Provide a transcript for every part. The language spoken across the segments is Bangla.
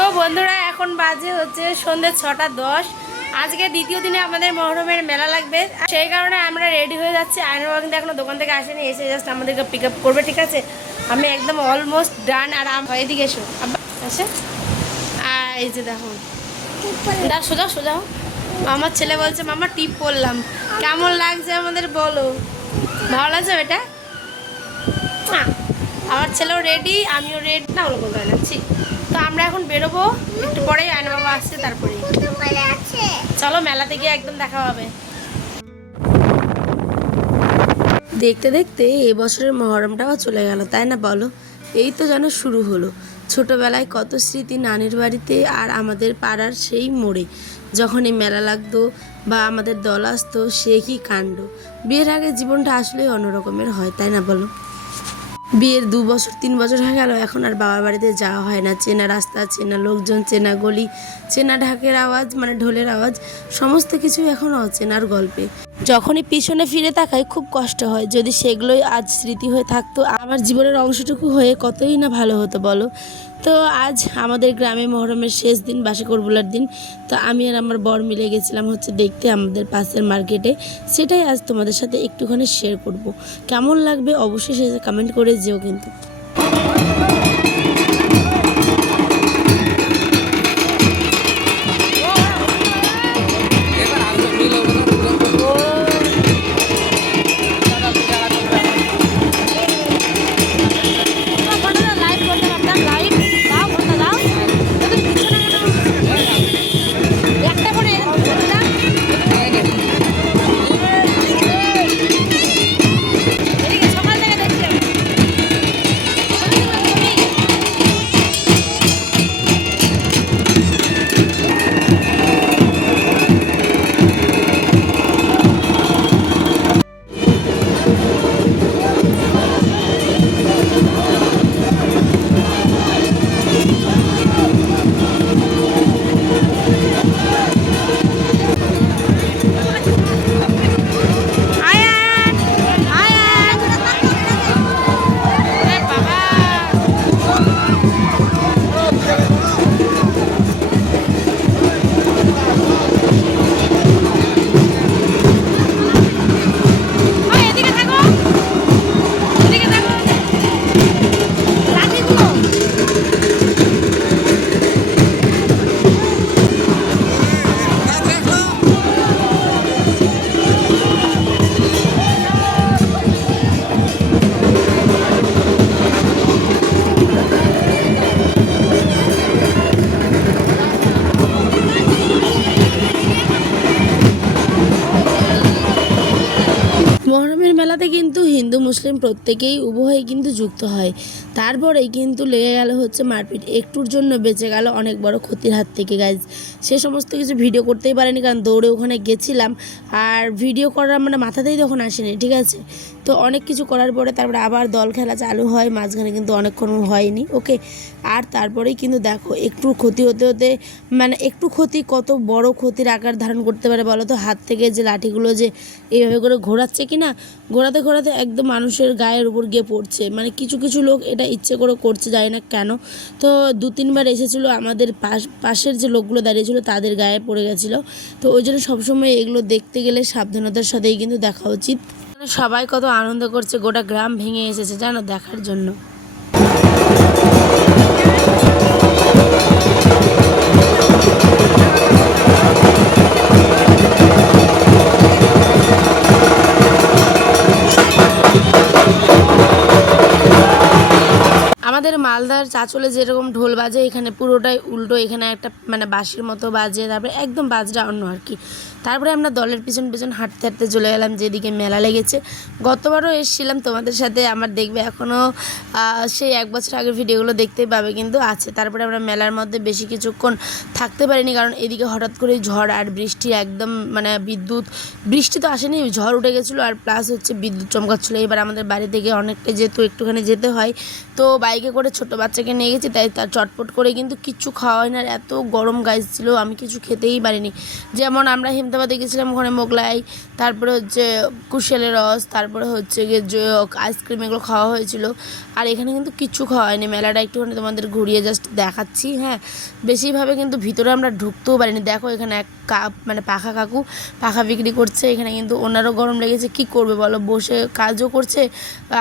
তো বন্ধুরা এখন বাজে হচ্ছে সন্ধ্যে 6:10। আজকে দ্বিতীয় দিনে আমাদের মহরমের মেলা লাগবে, সেই কারণে আমরা রেডি হয়ে যাচ্ছি। আয়নার বাবা কিন্তু এখনো দোকান থেকে আসেনি, এসে জাস্ট আমাদেরকে পিক আপ করবে, ঠিক আছে? আমি একদম অলমোস্ট ডান। আর এদিকে এসো আসে। আর এই যে দেখো, সোজা সোজা। আমার ছেলে বলছে মামা টিপ পরলাম, কেমন লাগছে আমাদের বলো? ভালো লাগছে এটা? আমার ছেলেও রেডি, আমিও রেডি। না ওগুলো বলতে যাচ্ছি। তো আমরা এখন বেরোবো, একটু পরে আয়না বাবা আসছে, তারপরে চলো মেলাতে গিয়ে একদম দেখা হবে। দেখতে দেখতে এবছরের মহরমটাও চলে গেল, তাই না বলো? এই তো যেন শুরু হলো। ছোটবেলায় কত স্মৃতি নানির বাড়িতে আর আমাদের পাড়ার সেই মোড়ে যখন এই মেলা লাগতো বা আমাদের দল আসতো, সে কি কাণ্ড। বিয়ের আগে জীবনটা আসলে অন্যরকমের হয়, তাই না বলো? বিয়ের 2 বছর 3 বছর হয়ে গেল, এখন আর বাবার বাড়িতে যাওয়া হয় না। চেনা রাস্তা, চেনা লোকজন, চেনা গলি, চেনা ঢাকের আওয়াজ, মানে ঢোলের আওয়াজ, সমস্ত কিছু এখন অচেনার গল্পে। যখনই পিছনে ফিরে তাকাই খুব কষ্ট হয়, যদি সেগুলোই আজ স্মৃতি হয়ে থাকতো, আমার জীবনের অংশটুকু হয়ে কতই না ভালো হতো বলো। তো আজ আমাদের গ্রামে মহরমের শেষ দিন, বাসে করবুলার দিন। তো আমি আর আমার বর মিলে গেছিলাম হচ্ছে দেখতে আমাদের পাশের মার্কেটে। সেটাই আজ তোমাদের সাথে একটুখানি শেয়ার করব। কেমন লাগবে অবশ্যই সেটা কমেন্ট করে যেও কিন্তু। মহরমের মেলাতে কিন্তু হিন্দু মুসলিম প্রত্যেকেই উভয়ই কিন্তু যুক্ত হয়। তারপরেই কিন্তু লেগে গেল হচ্ছে মারপিট, একটুর জন্য বেঁচে গেল অনেক বড় ক্ষতির হাত থেকে গাইজ। সে সমস্ত কিছু ভিডিও করতেই পারেনি, কারণ দৌড়ে ওখানে গেছিলাম আর ভিডিও করার মানে মাথাতেই তখন আসেনি, ঠিক আছে? তো অনেক কিছু করার পরে তারপরে আবার দল খেলা চালু হয়, মাঝখানে কিন্তু অনেকক্ষণ হয়নি, ওকে। আর তারপরেই কিন্তু দেখো একটু ক্ষতি হতে হতে, মানে একটু ক্ষতি কত বড় ক্ষতির আকার ধারণ করতে পারে বলো তো। হাত থেকে যে লাঠিগুলো যে এইভাবে করে ঘোরাচ্ছে কি না, ঘোরাতে ঘোরাতে একদম মানুষের গায়ের উপর গিয়ে পড়ছে। মানে কিছু কিছু লোক এটা ইচ্ছে করে করছে, জানি না কেন। তো 2-3 বার এসেছিলো, আমাদের পাশের যে লোকগুলো দাঁড়িয়েছিল তাদের গায়ে পড়ে গেছিলো। তো ওই জন্য সবসময় এগুলো দেখতে গেলে সাবধানতার সাথেই কিন্তু দেখা উচিত। সবাই কত আনন্দ করছে, গোটা গ্রাম ভেঙে এসেছে জানো দেখার জন্য। আমাদের মালদার চাঁচলে যেরকম ঢোল বাজে, এখানে পুরোটাই উল্টো। এখানে একটা মানে বাঁশির মতো বাজে, তারপরে একদম বাজটা অন্য আর কি। তারপরে আমরা দলের পিছন পিছন হাঁটতে হাঁটতে চলে গেলাম যেদিকে মেলা লেগেছে। গতবারও এসেছিলাম তোমাদের সাথে, আমার দেখবে এখনও সেই 1 বছর আগের ভিডিওগুলো দেখতেই পাবে কিন্তু আছে। তারপরে আমরা মেলার মধ্যে বেশি কিছুক্ষণ থাকতে পারিনি, কারণ এদিকে হঠাৎ করে ঝড় আর বৃষ্টি, একদম মানে বৃষ্টি তো আসেনি, ঝড় উঠে গেছিলো আর প্লাস হচ্ছে বিদ্যুৎ চমকাচ্ছিলো। এবার আমাদের বাড়ি থেকে অনেকটা যেহেতু একটুখানি যেতে হয়, তো বাইকে করে ছোট ছোটো বাচ্চাকে নিয়ে গেছি, তাই তার চটপট করে কিন্তু কিচ্ছু খাওয়া হয় না। আর এত গরম গাইজ ছিল, আমি কিছু খেতেই পারিনি। যেমন আমরা হেমদাবাদে গেছিলাম, ওখানে মোগলাই, তারপরে হচ্ছে কুশেলের রস, তারপরে হচ্ছে গিয়ে যে আইসক্রিম, এগুলো খাওয়া হয়েছিল। আর এখানে কিন্তু কিচ্ছু খাওয়া হয়নি। মেলাটা একটুখানি তোমাদের ঘুরিয়ে জাস্ট দেখাচ্ছি। হ্যাঁ, বেশিভাবে কিন্তু ভিতরে আমরা ঢুকতেও পারিনি। দেখো এখানে এক মানে পাখা কাকু পাখা বিক্রি করছে। এখানে কিন্তু ওনারও গরম লেগেছে, কি করবে বলো, বসে কাজও করছে,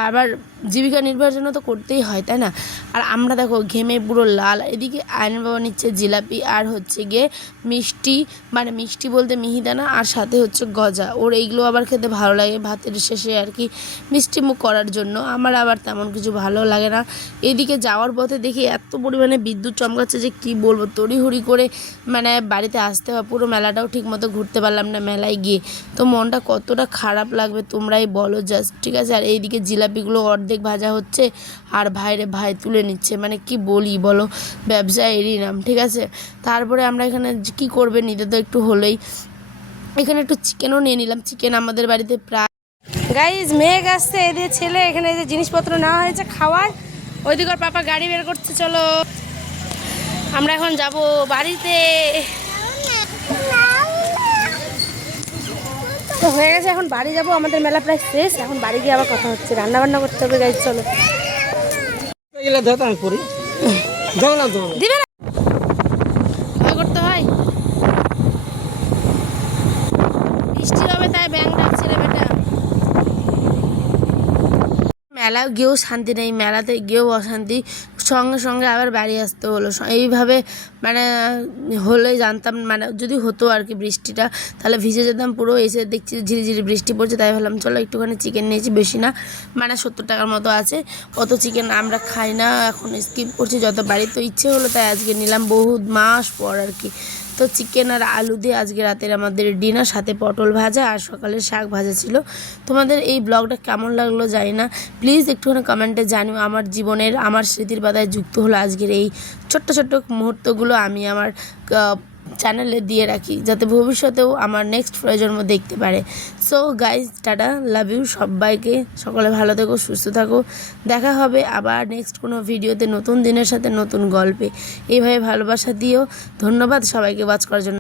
আবার জীবিকা নির্বাহের জন্য তো করতেই হয়, তাই না? আর আমরা দেখো ঘেমে পুরো লাল। এদিকে আয়ন বাবা নিচ্ছে জিলাপি আর হচ্ছে গিয়ে মিষ্টি, মানে মিষ্টি বলতে মিহিদানা, আর সাথে হচ্ছে গজা। ওর এইগুলো আবার খেতে ভালো লাগে ভাতের শেষে আর কি, মিষ্টি মুখ করার জন্য। আমার আবার তেমন কিছু ভালো লাগে না। এদিকে যাওয়ার পথে দেখি এত পরিমাণে বিদ্যুৎ চমকাচ্ছে যে কি বলবো, তড়িঘড়ি করে মানে বাড়িতে আসতে হয়। পুরো মেলাটাও ঠিক মতো ঘুরতে পারলাম না মেলায় গিয়ে। তো মনটা কতটা খারাপ লাগবে তোমরাই বলো জাস্ট, ঠিক আছে? আর এইদিকে জিলাপিগুলো অর্ধেক ভাজা হচ্ছে আর ভাইরে ভাই তুলে নিচ্ছে, মানে কি বলি বলো, ব্যবসা এরই নাম, ঠিক আছে? তারপরে আমরা এখানে কি করবে, নিতে তো একটু হলেই, এখানে একটু চিকেনও নিয়ে নিলাম। চিকেন আমাদের বাড়িতে প্রায় গাইজ মেঘ আসছে, এদিকে ছেলে এখানে এই যে জিনিসপত্র নেওয়া হয়েছে খাওয়ার, ওইদিকে ওর পাপা গাড়ি বের করছে। চলো আমরা এখন যাব বাড়িতে। তো হয়ে গেছে, এখন বাড়ি যাব, আমাদের মেলা প্রায় শেষ। এখন বাড়ি গিয়ে আবার কথা হচ্ছে, রান্না বান্না করতে হবে গাইজ। চলো দিবে না, ভয় করতে হয়, বৃষ্টি হবে তাই ব্যাংক ডাকছে রে বেটা। মেলা গিয়েও শান্তি নেই, মেলাতে গিয়েও অশান্তি, সঙ্গে সঙ্গে আবার বাড়ি আসতে হলো। এইভাবে মানে হলেই জানতাম, মানে যদি হতো আর কি বৃষ্টিটা, তাহলে ভিজে যেতাম পুরো। এসে দেখছি ঝিরিঝিরি বৃষ্টি পড়ছে, তাই ভাবলাম চলো একটুখানি চিকেন নিয়েছি, বেশি না, মানে 70 টাকার মতো আছে। অত চিকেন আমরা খাই না, এখন স্কিপ করছি যত বাড়ি। তো ইচ্ছে হলো তাই আজকে নিলাম, বহুত মাস পর আর কি। তো চিকেন আর আলু দিয়ে আজকে রাতের আমাদের ডিনার, সাথে পটল ভাজা আর সকালে শাক ভাজা ছিল। তোমাদের এই ব্লগটা কেমন লাগলো জানি না, প্লিজ একটুখানি কমেন্টে জানিও। আমার জীবনের, আমার স্মৃতির পাতায় যুক্ত হলো আজকের এই ছোট্ট ছোট্ট মুহূর্তগুলো, আমি আমার চ্যানেলে দিয়ে রাখি, যাতে ভবিষ্যতেও আমার নেক্সট প্রয়োজন্ম দেখতে পারে। So guys, tata, love you সবাইকে, সকলে ভালো থেকো, সুস্থ থাকো। দেখা হবে আবার নেক্সট কোনো ভিডিওতে, নতুন দিনের সাথে নতুন গল্পে। এইভাবে ভালোবাসা দিও। ধন্যবাদ সবাইকে ওয়াচ করার জন্য।